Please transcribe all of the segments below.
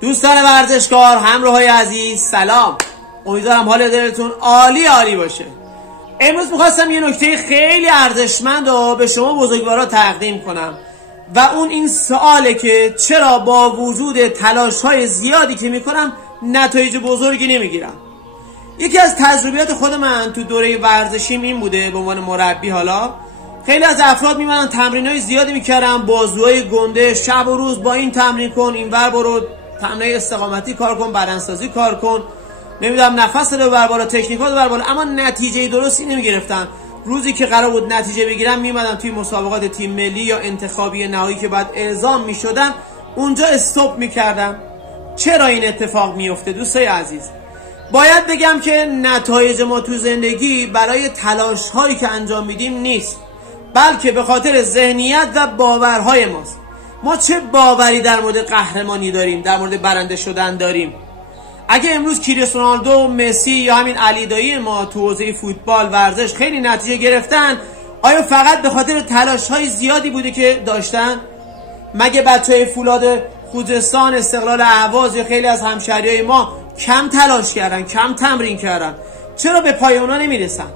دوستان ورزشکار، همراهای عزیز، سلام. امیدوارم حال دلتون عالی باشه. امروز میخواستم یه نکته خیلی ارزشمند رو به شما بزرگوارا تقدیم کنم و اون این سواله که چرا با وجود تلاش‌های زیادی که میکنم نتایج بزرگی نمیگیرم. یکی از تجربیات خود من تو دوره ورزشیم این بوده، به عنوان مربی. حالا خیلی از افراد میمونن تمرینای زیادی میکردن، بازوهای گنده، شب و روز با این تمرین کن، اینور برو، تمرین استقامتی کار کن، بدنسازی کار کن، نمیدونم نفس رو ببر بالا، تکنیکات رو ببر بالا، اما نتیجه درستی نمیگرفتن. روزی که قرار بود نتیجه بگیرن میمدن توی مسابقات تیم ملی یا انتخابی نهایی که بعد اعزام میشدن، اونجا استاپ میکردن. چرا این اتفاق میفته دوستای عزیز؟ باید بگم که نتایج ما تو زندگی برای تلاش هایی که انجام میدیم نیست، بلکه به خاطر ذهنیت و باورهای ماست. ما چه باوری در مورد قهرمانی داریم، در مورد برنده شدن داریم؟ اگه امروز کریستیانو رونالدو، مسی یا همین علی دایی ما تو حوزه فوتبال، ورزش خیلی نتیجه گرفتن، آیا فقط به خاطر تلاش های زیادی بوده که داشتن؟ مگه بچهای فولاد خوزستان، استقلال اهواز یا خیلی از همشهریای ما کم تلاش کردن، کم تمرین کردن؟ چرا به پای اونا نمیرسن؟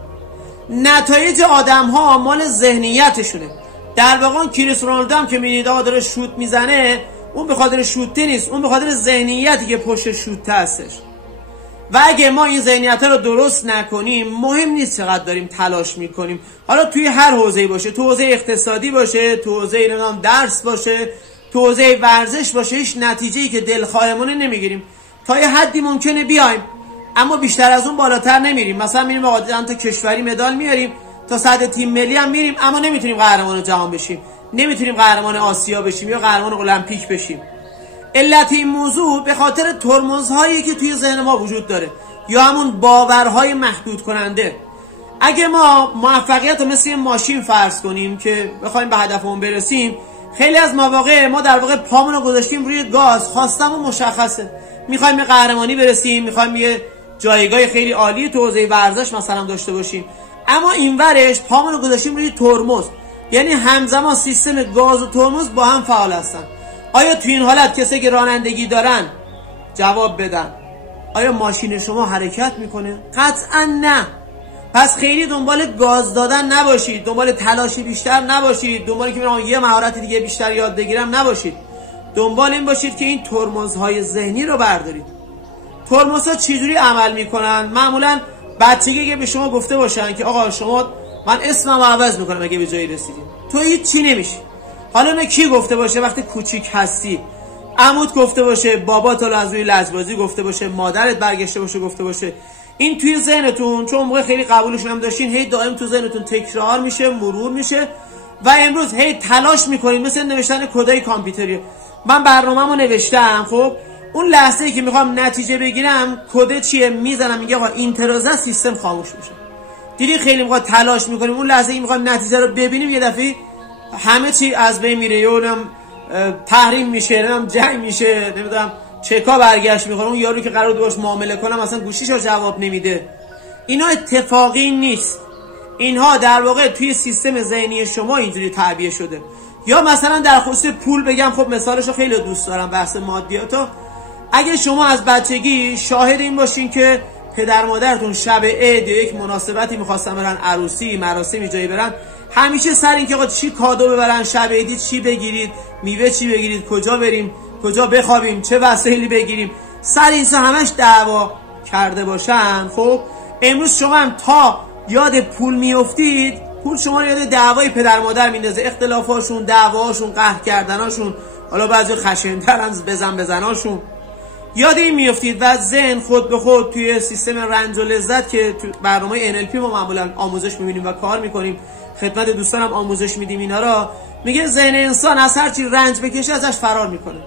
نتایج آدم ها مال ذهنیتشونه. در واقع کریستیانو رونالدو هم که می‌بینید داره شوت میزنه، اون به خاطر شوت نیست، اون به خاطر ذهنیتی که پشت شوت هستش. و اگه ما این ذهنیت رو درست نکنیم، مهم نیست چقدر داریم تلاش میکنیم. حالا توی هر حوزه‌ای باشه، تو حوزه اقتصادی باشه، تو حوزه نظام درس باشه، تو حوزه ورزش باشه، هیچ نتیجه‌ای که دلخواهمون نمیگیریم. تا یه حدی ممکنه بیایم، اما بیشتر از اون بالاتر نمیریم. مثلا میریم آقا تا کشوری مدال میاریم، تا سطح تیم ملی هم میریم، اما نمیتونیم قهرمان جهان بشیم، نمیتونیم قهرمان آسیا بشیم یا قهرمان المپیک بشیم. علت این موضوع به خاطر ترمزهایی که توی ذهن ما وجود داره یا همون باورهای محدود کننده. اگه ما موفقیت رو مثل ماشین فرض کنیم که بخوایم به هدفمون برسیم، خیلی از مواقع ما در واقع پامون رو گذاشتیم روی گاز، خواستمون مشخصه، میخوایم به قهرمانی برسیم، میخوایم یه جایگاه خیلی عالی تو حوزه ورزش مثلا داشته باشیم، اما اینورش پامون رو گذاشتیم روی ترمز. یعنی همزمان سیستم گاز و ترمز با هم فعال هستن. آیا تو این حالت کسی که رانندگی دارن جواب بدن، آیا ماشین شما حرکت میکنه؟ قطعا نه. پس خیلی دنبال گاز دادن نباشید، دنبال تلاشی بیشتر نباشید، دنبال که میرم یه مهارت دیگه بیشتر یاد بگیرم نباشید. دنبال این باشید که این ترمزهای ذهنی رو بردارید. ترمزها چجوری عمل میکنن؟ معمولا بچگی که به شما گفته باشن که آقا شما، من اسمم عوض میکنم اگه به جایی رسیدیم، تو هیچ چی نمیشی. حالا نه کی گفته باشه وقتی کوچیک هستی، عموت گفته باشه، بابات رو از روی لجبازی گفته باشه، مادرت برگشته باشه گفته باشه، این توی ذهنتون، چون موقع خیلی قبولش هم داشتین، هی دائم تو ذهنتون تکرار میشه، مرور میشه و امروز هی تلاش میکنید. مثل نوشتن کدای کامپیوتری، من برنامه‌مو نوشتم، خب اون لحظه‌ای که میخوام نتیجه بگیرم، کد چیه میزنم، میگه آقا اینترازه، سیستم خاموش میشه. دیدی خیلی موقع تلاش میکنیم، اون لحظه‌ای میخوام نتیجه رو ببینیم، یه دفعه همه چی از بین میره، یا اونم تحریم میشه، نمیدونم جنگ میشه، نمیدونم چکا برگشت میخوره، اون یارو که قرار باشه معامله کنم اصلا گوشیشو جواب نمیده. اینا اتفاقی نیست، اینها در واقع توی سیستم ذهنی شما اینجوری تعبیه شده. یا مثلا در خصوص پول بگم، خب مثالشو خیلی دوست دارم، بحث مادیاتو. اگه شما از بچگی شاهد این باشین که پدر مادرتون شب عید یک مناسبتی میخواستن برن، عروسی، مراسمی جایی برن، همیشه سر این که آقا چی کادو ببرن، شب عیدی چی بگیرید، میوه چی بگیرید، کجا بریم، کجا بخوابیم، چه وسایلی بگیریم، سر این همش دعوا کرده باشن. خب امروز شما هم تا یاد پول میافتید، پول شما رو یاد دعوای پدر مادر میندازه، اختلافاشون، دعواشون، قهر کردناشون، حالا بعضی خشن‌ترن، بزناشون، یاد این میافتید و ذهن خود به خود توی سیستم رنج و لذت که تو برنامه NLP ما معمولا آموزش میبینیم و کار میکنیم، خدمت دوستانم آموزش میدیم اینا را، میگه ذهن انسان از هر چی رنج بکشه ازش فرار میکنه.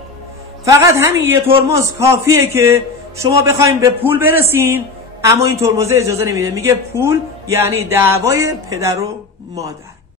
فقط همین یه ترمز کافیه که شما بخوایم به پول برسین، اما این ترمز اجازه نمیده، میگه پول یعنی دعوای پدر و مادر.